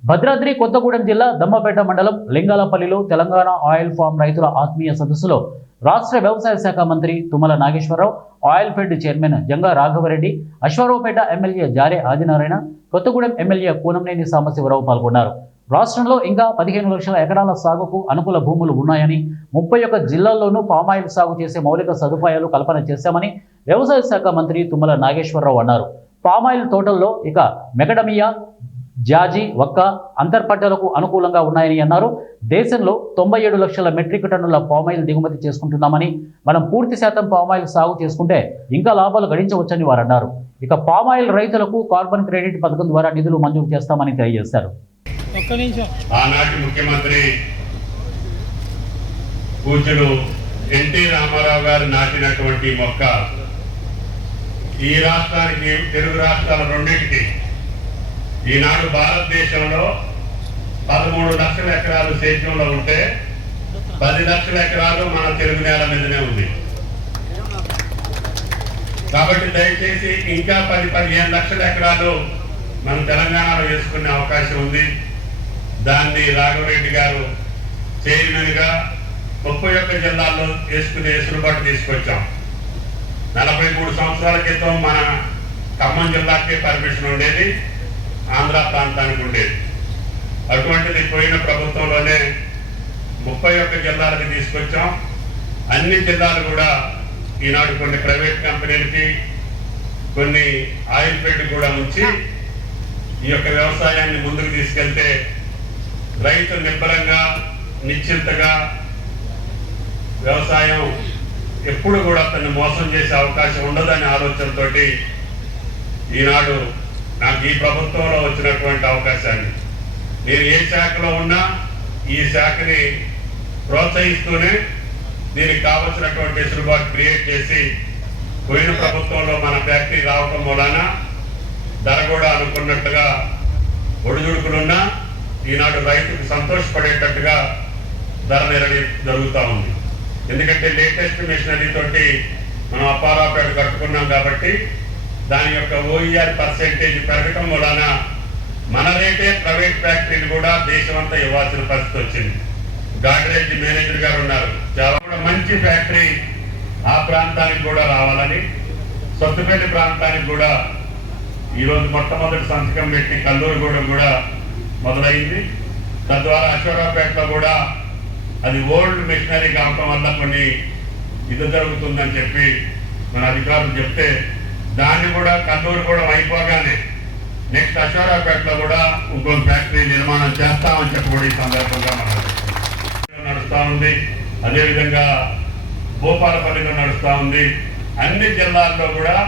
భద్రాద్రి కొత్తగూడెం జిల్లా దమ్మపేట మండలం లింగాలపల్లిలో Telangana oil form రైతుల ఆత్మీయ సదస్సులో రాష్ట్ర వ్యవసాయ శాఖ మంత్రి Tummala Nageswararao, oil fed chairman Janga Raghava Reddy, Aswaraopeta MLA జారే ఆదినారాయణ, కొత్తగూడెం ఎమ్మెల్యే కూనంనేని సాంబశివరావు పాల్గొన్నారు. రాష్ట్రంలో ఇంకా 15 లక్షల ఎకరాల సాగుకు అనుకూల భూములు ఉన్నాయని, 31 జిల్లాల్లోనూ పామాయిల్ సాగు చేసే మౌలిక సదుపాయాలు కల్పన చేశామని వ్యవసాయ శాఖ మంత్రి తుమ్మల నాగేశ్వరరావు అన్నారు. పామాయిల్ తోటల్లో ఇక మెకడమియా, జాజి, వక్క అంతర్పంటలకు అనుకూలంగా ఉన్నాయని అన్నారు. దేశంలో 97 లక్షల మెట్రిక్ టన్నుల పామాయిల్ దిగుమతి చేసుకుంటున్నామని, మనం పూర్తి శాతం పామాయిల్ సాగు చేసుకుంటే ఇంకా లాభాలు గడించవచ్చని వారు అన్నారు. ఇక పామాయిల్ రైతులకు కార్బన్ క్రెడిట్ పథకం ద్వారా నిధులు మంజూరు చేస్తామని తెలియజేశారు. ఆనాటి ముఖ్యమంత్రి పూజ్యులు ఎన్టీ రామారావు గారు నాటినటువంటి మొక్క ఈ రాష్ట్రానికి, తెలుగు రాష్ట్రాల రెండింటికి ఈనాడు భారతదేశంలో 13 లక్షల ఎకరాలు సేద్యంలో ఉంటే 10 లక్షల ఎకరాలు మన తెలుగు నేల మీదనే ఉంది. కాబట్టి దయచేసి ఇంకా 10-15 లక్షల ఎకరాలు మన తెలంగాణలో వేసుకునే అవకాశం ఉంది. దాన్ని రాఘవరెడ్డి గారు చైర్మన్గా 31 జిల్లాల్లో వేసుకునే వెసులుబాటు తీసుకొచ్చాం. 43 సంవత్సరాల క్రితం మన ఖమ్మం జిల్లాకే పర్మిషన్ ఉండేది, ఆంధ్ర ప్రాంతానికి ఉండేది. అటువంటిది పోయిన ప్రభుత్వంలోనే 31 జిల్లాలకు తీసుకొచ్చాం. అన్ని జిల్లాలు కూడా ఈనాడు కొన్ని ప్రైవేట్ కంపెనీలకి, కొన్ని ఆయిల్ ఫెడ్ కూడా ఉంచి ఈ యొక్క వ్యవసాయాన్ని ముందుకు తీసుకెళ్తే రైతు నిబ్బరంగా, నిశ్చింతగా వ్యవసాయం ఎప్పుడు కూడా అతన్ని మోసం చేసే అవకాశం ఉండదనే ఆలోచనతో ఈనాడు నాకు ఈ ప్రభుత్వంలో వచ్చినటువంటి అవకాశాన్ని, నేను ఏ శాఖలో ఉన్నా ఈ శాఖని ప్రోత్సహిస్తూనే దీనికి కావలసినటువంటి వెసులుబాటు క్రియేట్ చేసి, పోయిన ప్రభుత్వంలో మన ఫ్యాక్టరీ రావటం మూలాన ధర కూడా అనుకున్నట్టుగా ఒడిదుడుకులున్నా ఈనాడు రైతుకు సంతోషపడేటట్టుగా ధర నిర్ణయం జరుగుతూ ఉంది. ఎందుకంటే లేటెస్ట్ మిషనరీ తోటి మనం అపారాపేట కట్టుకున్నాం కాబట్టి దాని యొక్క ఓఈఆర్ పర్సెంటేజ్ పెరగటం వలన మన రేటే ప్రైవేట్ ఫ్యాక్టరీలు కూడా దేశమంతా ఇవ్వాల్సిన పరిస్థితి వచ్చింది. గాడ్రేజ్ మేనేజర్ గారు ఉన్నారు, చాలా కూడా మంచి ఫ్యాక్టరీ ఆ ప్రాంతానికి కూడా రావాలని, సొత్తుపేట ప్రాంతానికి కూడా ఈరోజు మొట్టమొదటి సంతకం పెట్టి కల్లూరుగూడెం కూడా మొదలైంది. తద్వారా అశ్వారావుపేటలో కూడా అది ఓల్డ్ మిషనరీ కావటం వల్ల కొన్ని ఇది జరుగుతుందని చెప్పి మన అధికారులు చెప్తే, దాన్ని కూడా కల్లూరుగూడెం అయిపోగానే నెక్స్ట్ అశ్వారావుపేటలో కూడా ఇంకో ఫ్యాక్టరీ నిర్మాణం చేస్తామని చెప్పి కూడా ఈ సందర్భంగా మనం నడుస్తూ ఉంది. అదేవిధంగా భూపాలపల్లిలో నడుస్తూ ఉంది. అన్ని జిల్లాల్లో కూడా